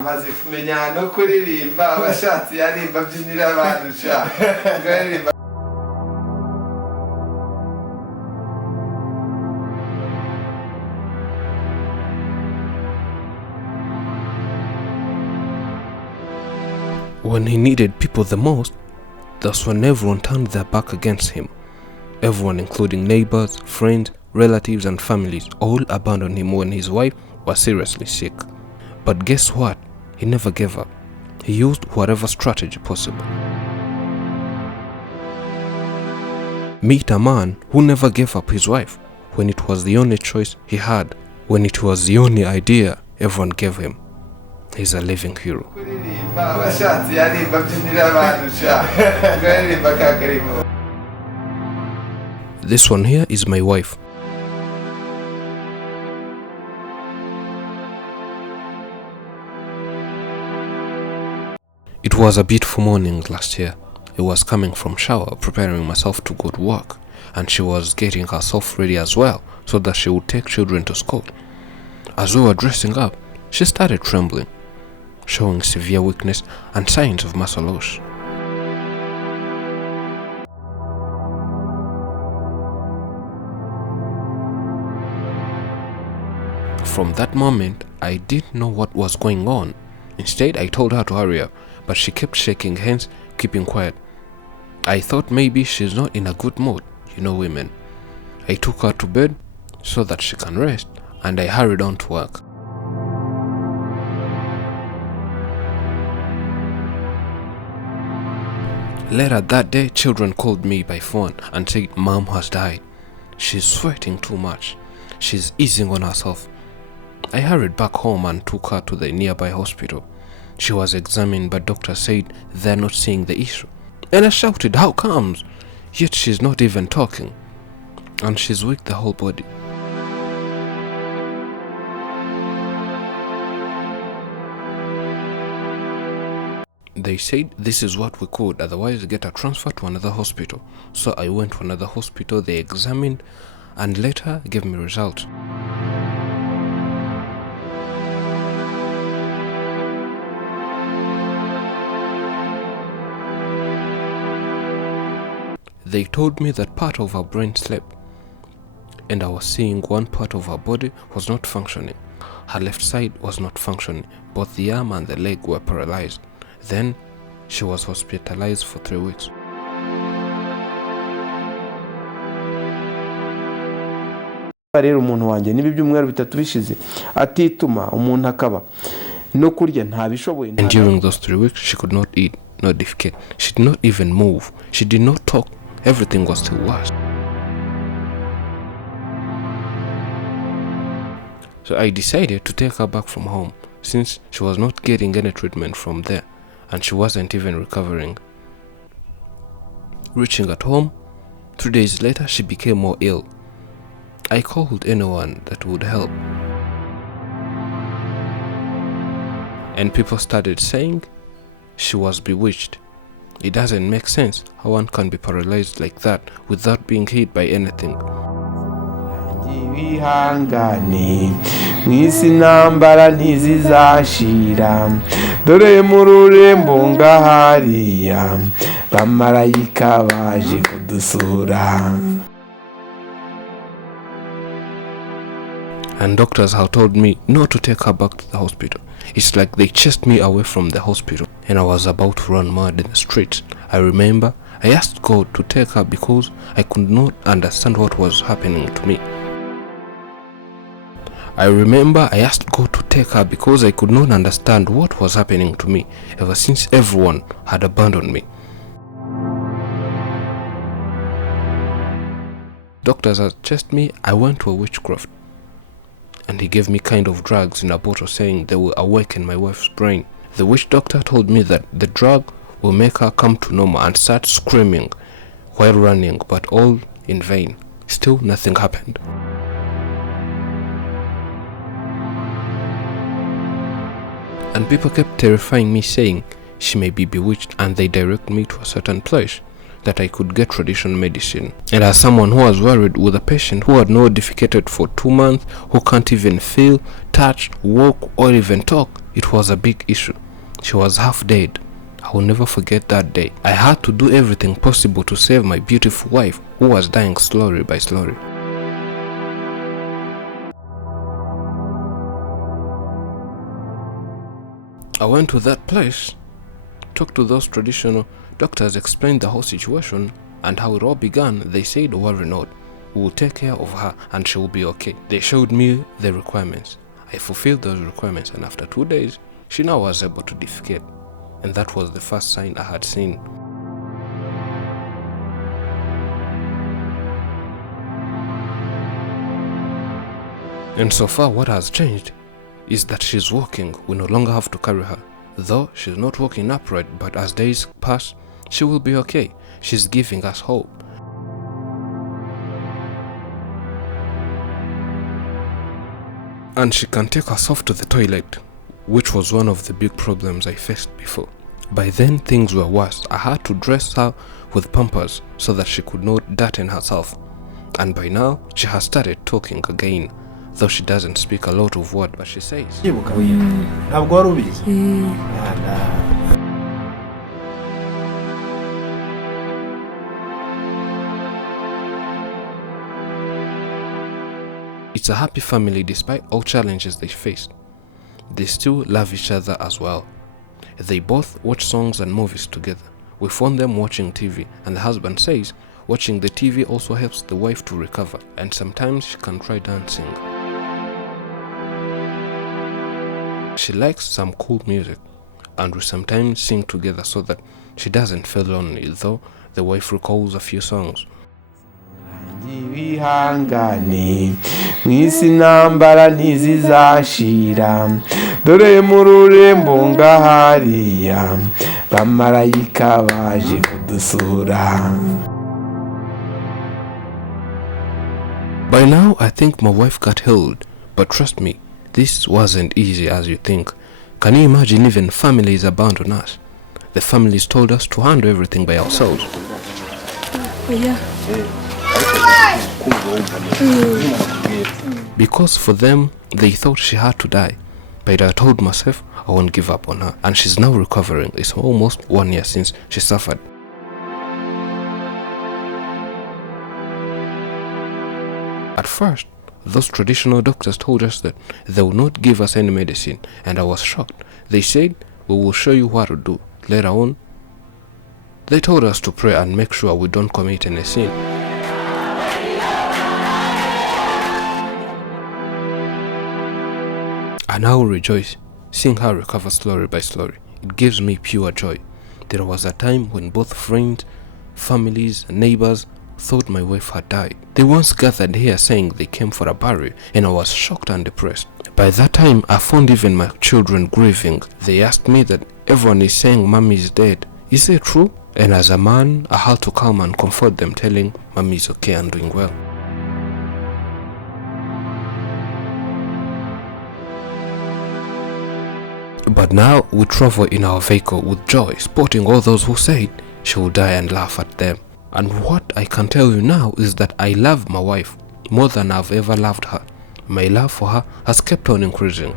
Amaze kumenya no kuririmba abashatsi yarimba byinira abantu sha ngaririmba. When he needed people the most, that's when everyone turned their back against him. Everyone, including neighbors, friends, relatives and families, all abandoned him when his wife was seriously sick. But guess what? He never gave up. He used whatever strategy possible. Meet a man who never gave up his wife when it was the only choice he had, when it was the only idea everyone gave him. He's a living hero. This one here is my wife. It was a beautiful morning last year. I was coming from shower, preparing myself to go to work, and she was getting herself ready as well, so that she would take children to school. As we were dressing up, she started trembling, showing severe weakness and signs of muscle loss. From that moment, I didn't know what was going on. Instead, I told her to hurry up, but she kept shaking hands, keeping quiet. I thought maybe she's not in a good mood, you know women. I took her to bed so that she can rest, and I hurried on to work. Later that day, children called me by phone and said Mom has died. She's sweating too much. She's easing on herself. I hurried back home and took her to the nearby hospital. She was examined, but doctors said they're not seeing the issue. And I shouted, how comes? Yet she's not even talking. And she's weak the whole body. They said this is what we could, otherwise get her transferred to another hospital. So I went to another hospital, they examined and later gave me results. They told me that part of her brain slept, and I was seeing one part of her body was not functioning. Her left side was not functioning. Both the arm and the leg were paralyzed. Then she was hospitalized for 3 weeks. Rero umuntu wanjye nibi byumweru bitatu bishize atituma umuntu akaba no kurya ntabishoboye. And during those 3 weeks she could not eat, not defecate. She did not even move. She did not talk. Everything was still worse. So I decided to take her back from home, since she was not getting any treatment from there and she wasn't even recovering. Reaching at home, 3 days later she became more ill. I called anyone that would help. And people started saying she was bewitched. It doesn't make sense how one can be paralyzed like that without being hit by anything. Mwisi nambara ntizizashira dore mu rurembo ngahariya bamarayika baje kudusura. And doctors have told me not to take her back to the hospital. It's like they chased me away from the hospital and I was about to run mad in the streets. I remember I asked God to take her because I could not understand what was happening to me. Ever since everyone had abandoned me. Doctors had chased me. I went to a witchcraft. And he gave me kind of drugs in a bottle saying they will awaken my wife's brain. The witch doctor told me that the drug will make her come to normal and start screaming while running, but all in vain. Still nothing happened. And people kept terrifying me saying she may be bewitched, and they direct me to a certain place that I could get traditional medicine. And as someone who was worried with a patient who had not defecated for 2 months, who can't even feel, touch, walk or even talk, It was a big issue. She was half dead. I will never forget that day. I had to do everything possible to save my beautiful wife, who was dying slowly by slowly. I went to that place, talked to those traditional doctors, explained the whole situation and how it all began. They said, worry not, we will take care of her and she will be okay. They showed me the requirements. I fulfilled those requirements, and after 2 days, she now was able to defecate. And that was the first sign I had seen. And so far what has changed is that she's walking. We no longer have to carry her. Though she's not walking upright, but as days pass, she will be okay. She's giving us hope. And she can take herself to the toilet, which was one of the big problems I faced before. By then things were worse. I had to dress her with pampers so that she could not dirten herself. And by now, she has started talking again. Though she doesn't speak a lot of words, but she says. Ntabwo wari ubizi? It's a happy family despite all challenges they faced. They still love each other as well. They both watch songs and movies together. We found them watching TV, and the husband says watching the TV also helps the wife to recover, and sometimes she can try dancing. She likes some cool music, and we sometimes sing together so that she doesn't feel lonely, though the wife recalls a few songs. Wihangane mwisi intambara ntizizashira dore mu rurembo ngahariya bamarayika baje kudusura. By now I think my wife got healed, but trust me, this wasn't easy as you think. Can you imagine even families abandon us? The families told us to handle everything by ourselves. Because for them, they thought she had to die. But I told myself I won't give up on her, and she's now recovering. It's almost 1 year since she suffered. At first, those traditional doctors told us that they would not give us any medicine, and I was shocked. They said, we will show you what to do. Later on, they told us to pray and make sure we don't commit any sin. I now rejoice, seeing her recover slowly by slowly. It gives me pure joy. There was a time when both friends, families, and neighbors thought my wife had died. They once gathered here saying they came for a burial, and I was shocked and depressed. By that time, I found even my children grieving. They asked me that everyone is saying Mommy is dead. Is it true? And as a man, I had to come and comfort them, telling Mommy is okay and doing well. But now we travel in our vehicle with joy, spotting all those who said she will die, and laugh at them. And what I can tell you now is that I love my wife more than I've ever loved her. My love for her has kept on increasing.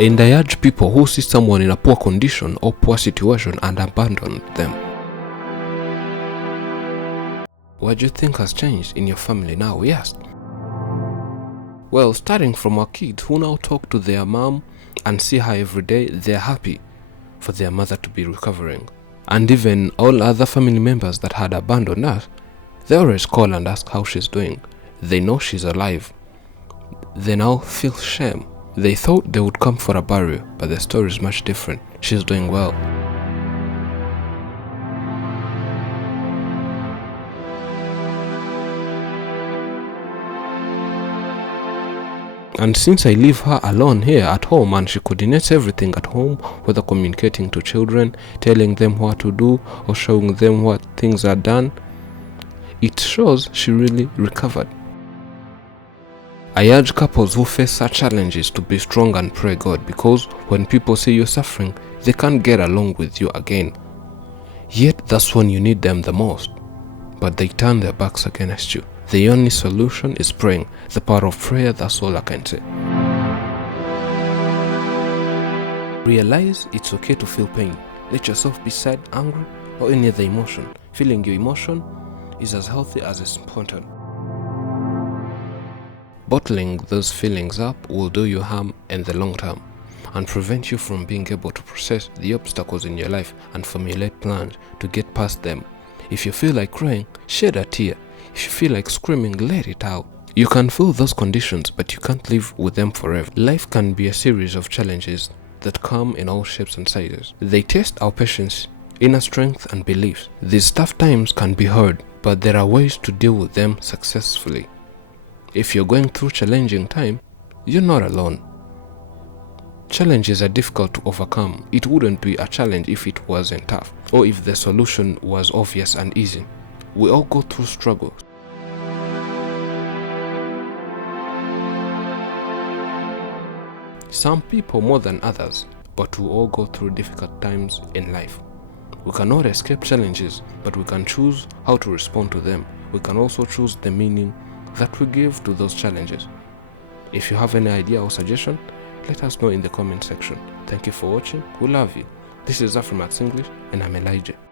And I urge people who see someone in a poor condition or poor situation and abandon them. What do you think has changed in your family now? We asked. Well, starting from our kids who now talk to their mom and see her every day, they're happy for their mother to be recovering. And even all other family members that had abandoned us, they always call and ask how she's doing. They know she's alive. They now feel shame. They thought they would come for a burial, but the story is much different. She's doing well. And since I leave her alone here at home and she coordinates everything at home, whether communicating to children, telling them what to do, or showing them what things are done, it shows she really recovered. I urge couples who face such challenges to be strong and pray God, because when people see you suffering, they can't get along with you again. Yet that's when you need them the most. But they turn their backs against you. The only solution is praying. The power of prayer, that's all I can say. Realize it's okay to feel pain. Let yourself be sad, angry, or any other emotion. Feeling your emotion is as healthy as it's important. Bottling those feelings up will do you harm in the long term and prevent you from being able to process the obstacles in your life and formulate plans to get past them. If you feel like crying, shed a tear. If you feel like screaming, let it out. You can feel those conditions, but you can't live with them forever. Life can be a series of challenges that come in all shapes and sizes. They test our patience, inner strength, and beliefs. These tough times can be hard, but there are ways to deal with them successfully. If you're going through challenging time, you're not alone. Challenges are difficult to overcome. It wouldn't be a challenge if it wasn't tough, or if the solution was obvious and easy. We all go through struggles. Some people more than others, but we all go through difficult times in life. We cannot escape challenges, but we can choose how to respond to them. We can also choose the meaning that we give to those challenges. If you have any idea or suggestion, let us know in the comment section. Thank you for watching. We love you. This is Afrimax English, and I'm Elijah.